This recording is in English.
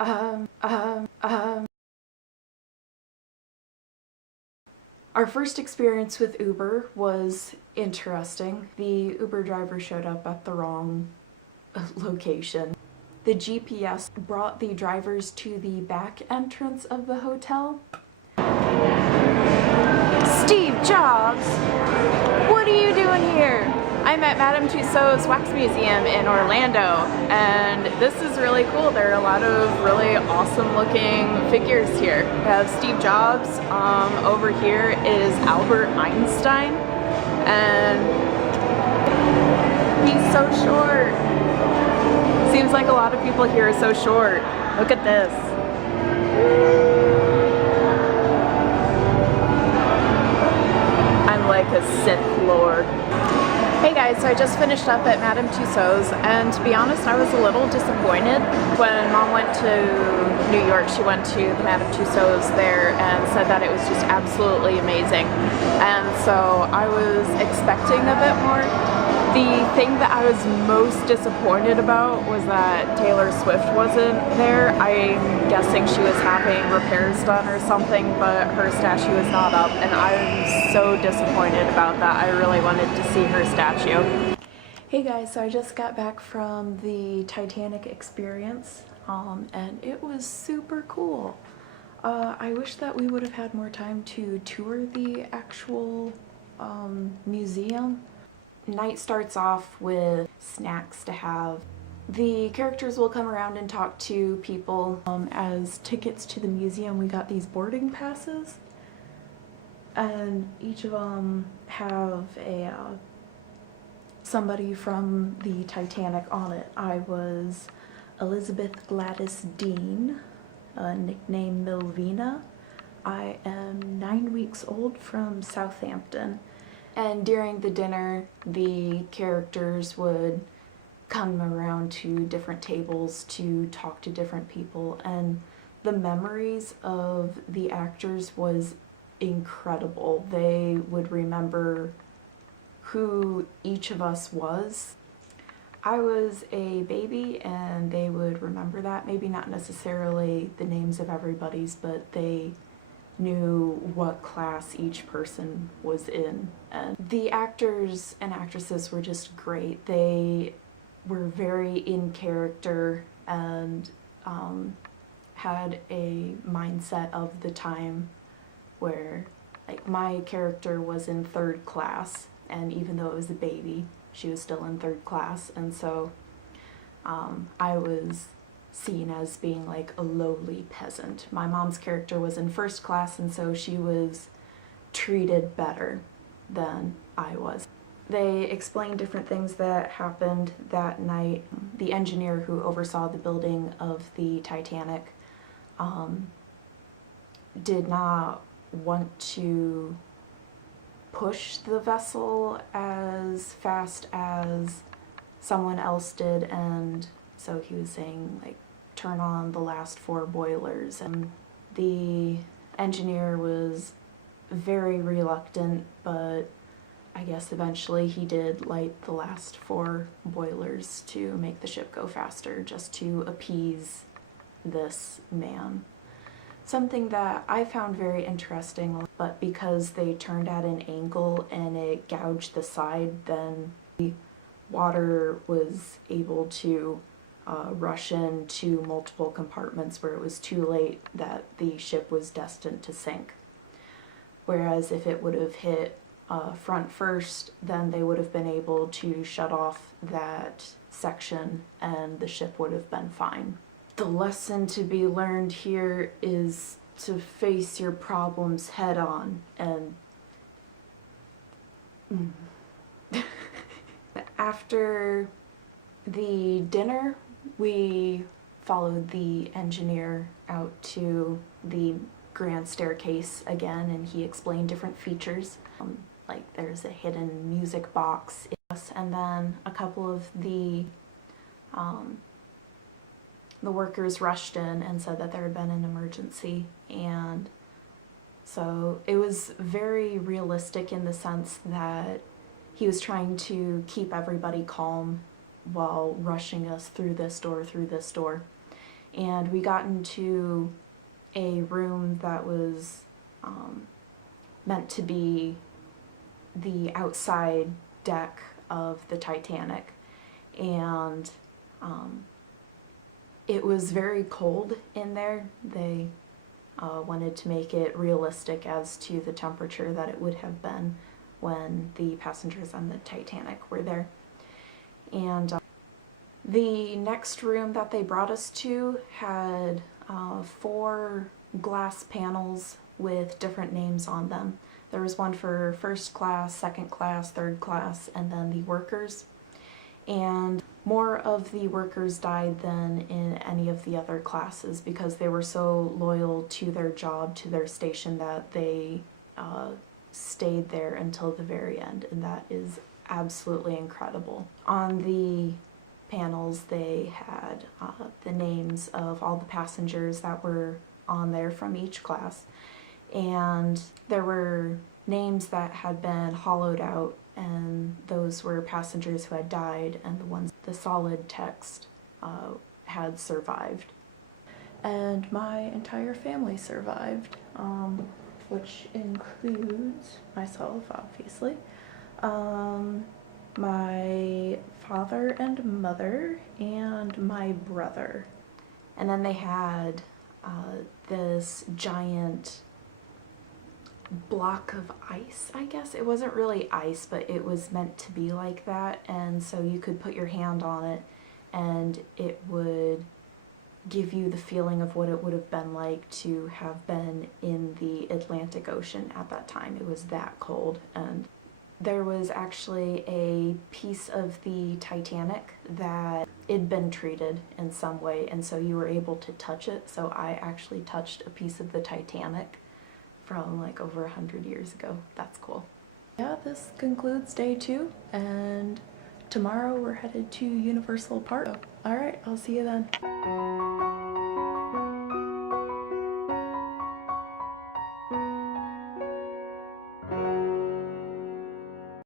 Our first experience with Uber was interesting. The Uber driver showed up at the wrong location. The GPS brought the drivers to the back entrance of the hotel. Steve Jobs, what are you doing here? I'm at Madame Tussauds Wax Museum in Orlando, and this is really cool. There are a lot of really awesome looking figures here. We have Steve Jobs. Over here is Albert Einstein, and he's so short. Seems like a lot of people here are so short. Look at this. I'm like a Sith Lord. Hey guys, so I just finished up at Madame Tussauds, and to be honest, I was a little disappointed. When Mom went to New York, she went to the Madame Tussauds there and said that it was just absolutely amazing. And so I was expecting a bit more. The thing that I was most disappointed about was that Taylor Swift wasn't there. I'm guessing she was having repairs done or something, but her statue is not up, and I'm so disappointed about that. I really wanted to see her statue. Hey guys, so I just got back from the Titanic experience, and it was super cool. I wish that we would have had more time to tour the actual museum. Night starts off with snacks to have. The characters will come around and talk to people. As tickets to the museum, we got these boarding passes, and each of them have a somebody from the Titanic on it. I was Elizabeth Gladys Dean, nicknamed Milvina. I am 9 weeks old from Southampton. And during the dinner, the characters would come around to different tables to talk to different people, and the memories of the actors was incredible. They would remember who each of us was. I was a baby, and they would remember that. Maybe not necessarily the names of everybody's, but they knew what class each person was in. And the actors and actresses were just great. They were very in character and had a mindset of the time where, like, my character was in 3rd class, and even though it was a baby, she was still in 3rd class, and so I was seen as being like a lowly peasant. My mom's character was in 1st class, and so she was treated better than I was. They explained different things that happened that night. The engineer who oversaw the building of the Titanic did not want to push the vessel as fast as someone else did, and so he was saying, like, turn on the last 4 boilers, and the engineer was very reluctant, but I guess eventually he did light the last 4 boilers to make the ship go faster, just to appease this man. Something that I found very interesting, but because they turned at an angle and it gouged the side, then the water was able to rush into multiple compartments where it was too late that the ship was destined to sink. Whereas if it would have hit front first, then they would have been able to shut off that section and the ship would have been fine. The lesson to be learned here is to face your problems head on, and after the dinner, we followed the engineer out to the grand staircase again, and he explained different features. Like, there's a hidden music box, and then a couple of the workers rushed in and said that there had been an emergency, and so it was very realistic in the sense that he was trying to keep everybody calm while rushing us through this door, and we got into a room that was meant to be the outside deck of the Titanic, and it was very cold in there. They wanted to make it realistic as to the temperature that it would have been when the passengers on the Titanic were there. And the next room that they brought us to had 4 glass panels with different names on them. There was one for first class, second class, third class, and then the workers. And more of the workers died than in any of the other classes because they were so loyal to their job, to their station, that they stayed there until the very end, and that is absolutely incredible. On the panels they had the names of all the passengers that were on there from each class, and there were names that had been hollowed out, and those were passengers who had died, and the solid text had survived. And my entire family survived, which includes myself, obviously, my father and mother, and my brother. And then they had this giant block of ice, I guess. It wasn't really ice, but it was meant to be like that, and so you could put your hand on it and it would give you the feeling of what it would have been like to have been in the Atlantic Ocean at that time. It was that cold. And there was actually a piece of the Titanic that had been treated in some way, and so you were able to touch it. So I actually touched a piece of the Titanic from like over 100 years ago. That's cool. Yeah, this concludes day 2, and tomorrow we're headed to Universal Park. Alright, I'll see you then.